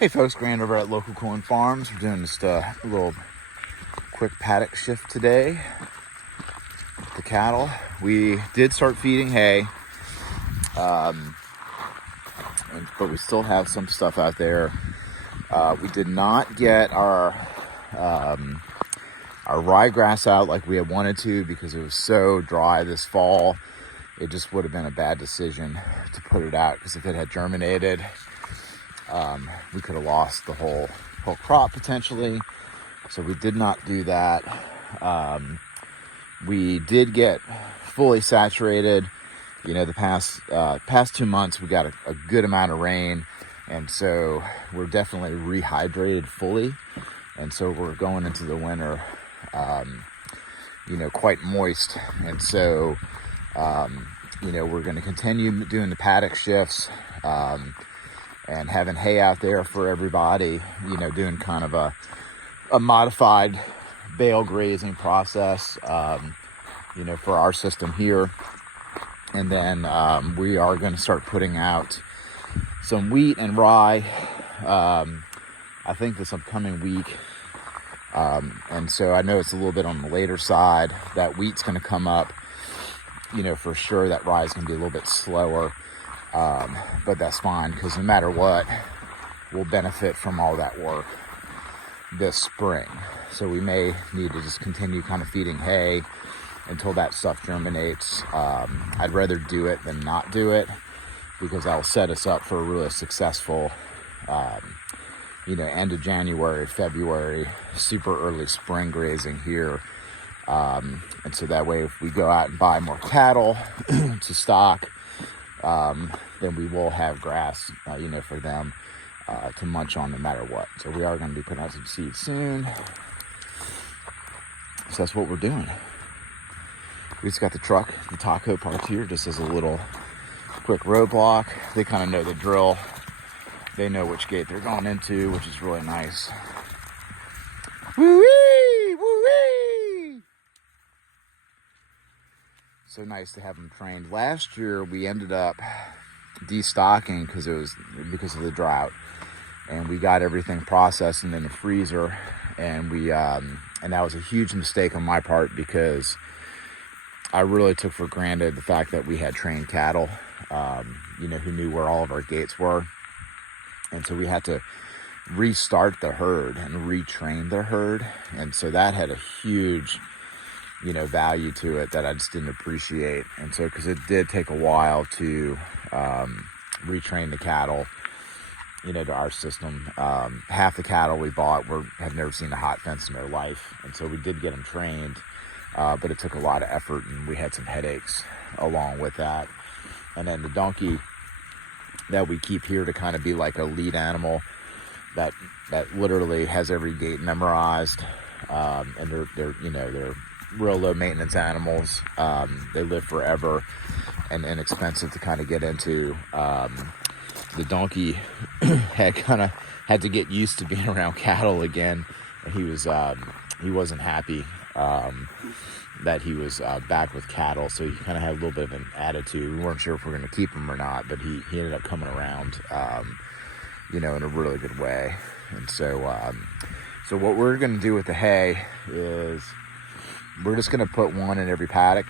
Hey folks, Grant over at Local Corn Farms. We're doing just a little quick paddock shift today with the cattle. We did start feeding hay, but we still have some stuff out there. We did not get our ryegrass out like we had wanted to because it was so dry this fall. It just would have been a bad decision to put it out, because if it had germinated, we could have lost the whole crop potentially. So we did not do that. We did get fully saturated. The past 2 months we got a good amount of rain, and so we're definitely rehydrated fully. And so we're going into the winter, quite moist. And so, we're going to continue doing the paddock shifts, and having hay out there for everybody, doing kind of a modified bale grazing process, for our system here. And then we are going to start putting out some wheat and rye, I think this upcoming week. And so I know it's a little bit on the later side. That wheat's going to come up, for sure. That rye is going to be a little bit slower. But that's fine, because no matter what, we'll benefit from all that work this spring. So we may need to just continue kind of feeding hay until that stuff germinates. I'd rather do it than not do it, because that'll set us up for a really successful, end of January, February, super early spring grazing here. And so that way, if we go out and buy more cattle to stock, then we will have grass, for them to munch on no matter what. So we are going to be putting out some seeds soon. So that's what we're doing. We just got the truck, the taco parked here, just as a little quick roadblock. They kind of know the drill. They know which gate they're going into, which is really nice. Woo-wee! Woo-wee! So nice to have them trained. Last year we ended up destocking because of the drought, and we got everything processed and in the freezer, and and that was a huge mistake on my part, because I really took for granted the fact that we had trained cattle, who knew where all of our gates were. And so we had to restart the herd and retrain the herd. And so that had a huge, value to it that I just didn't appreciate. And so, because it did take a while to retrain the cattle, to our system. Half the cattle we bought have never seen a hot fence in their life. And so we did get them trained, but it took a lot of effort, and we had some headaches along with that. And then the donkey that we keep here to kind of be like a lead animal that literally has every gate memorized, and they're real low maintenance animals. They live forever and inexpensive to kind of get into. The donkey had to get used to being around cattle again, and he wasn't happy that he was back with cattle. So he kind of had a little bit of an attitude. We weren't sure if we were going to keep him or not, but he ended up coming around, in a really good way. And so what we're going to do with the hay is we're just going to put one in every paddock,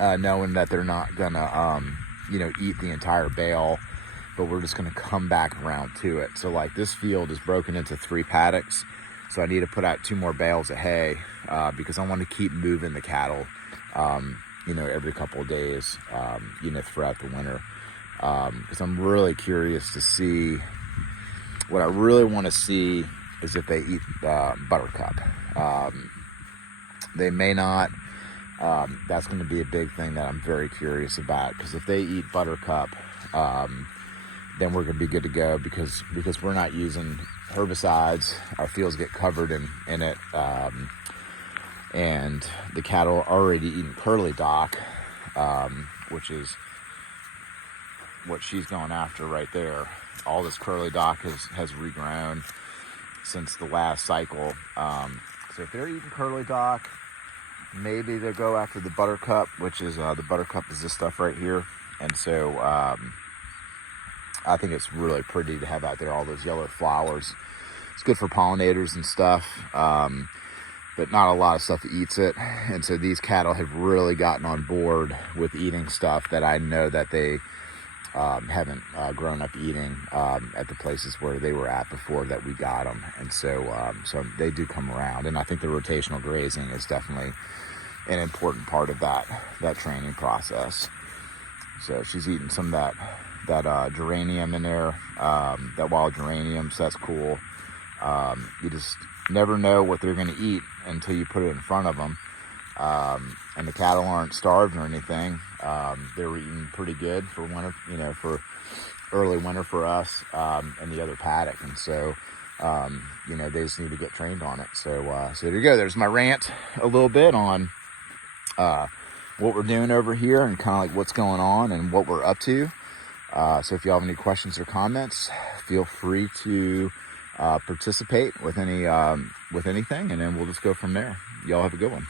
knowing that they're not going to, eat the entire bale, but we're just going to come back around to it. So like this field is broken into 3 paddocks. So I need to put out 2 more bales of hay, because I want to keep moving the cattle, every couple of days, throughout the winter. Because I'm really curious to see, what I really want to see is if they eat buttercup. They may not. That's going to be a big thing that I'm very curious about, because if they eat buttercup, then we're going to be good to go, because we're not using herbicides. Our fields get covered in it, and the cattle are already eating curly dock, which is what she's going after right there. All this curly dock has regrown since the last cycle. So if they're eating curly dock, maybe they'll go after the buttercup, which is the buttercup is this stuff right here. And so I think it's really pretty to have out there all those yellow flowers. It's good for pollinators and stuff, but not a lot of stuff eats it. And so these cattle have really gotten on board with eating stuff that I know that they haven't grown up eating at the places where they were at before that we got them. And so they do come around, and I think the rotational grazing is definitely an important part of that training process. So she's eating some of that geranium in there, that wild geranium, so that's cool. You just never know what they're going to eat until you put it in front of them. And the cattle aren't starved or anything. They were eating pretty good for winter, for early winter for us, and the other paddock. And so, they just need to get trained on it. So there you go. There's my rant a little bit on what we're doing over here and kind of like what's going on and what we're up to. So if you have any questions or comments, feel free to participate with anything, and then we'll just go from there. Y'all have a good one.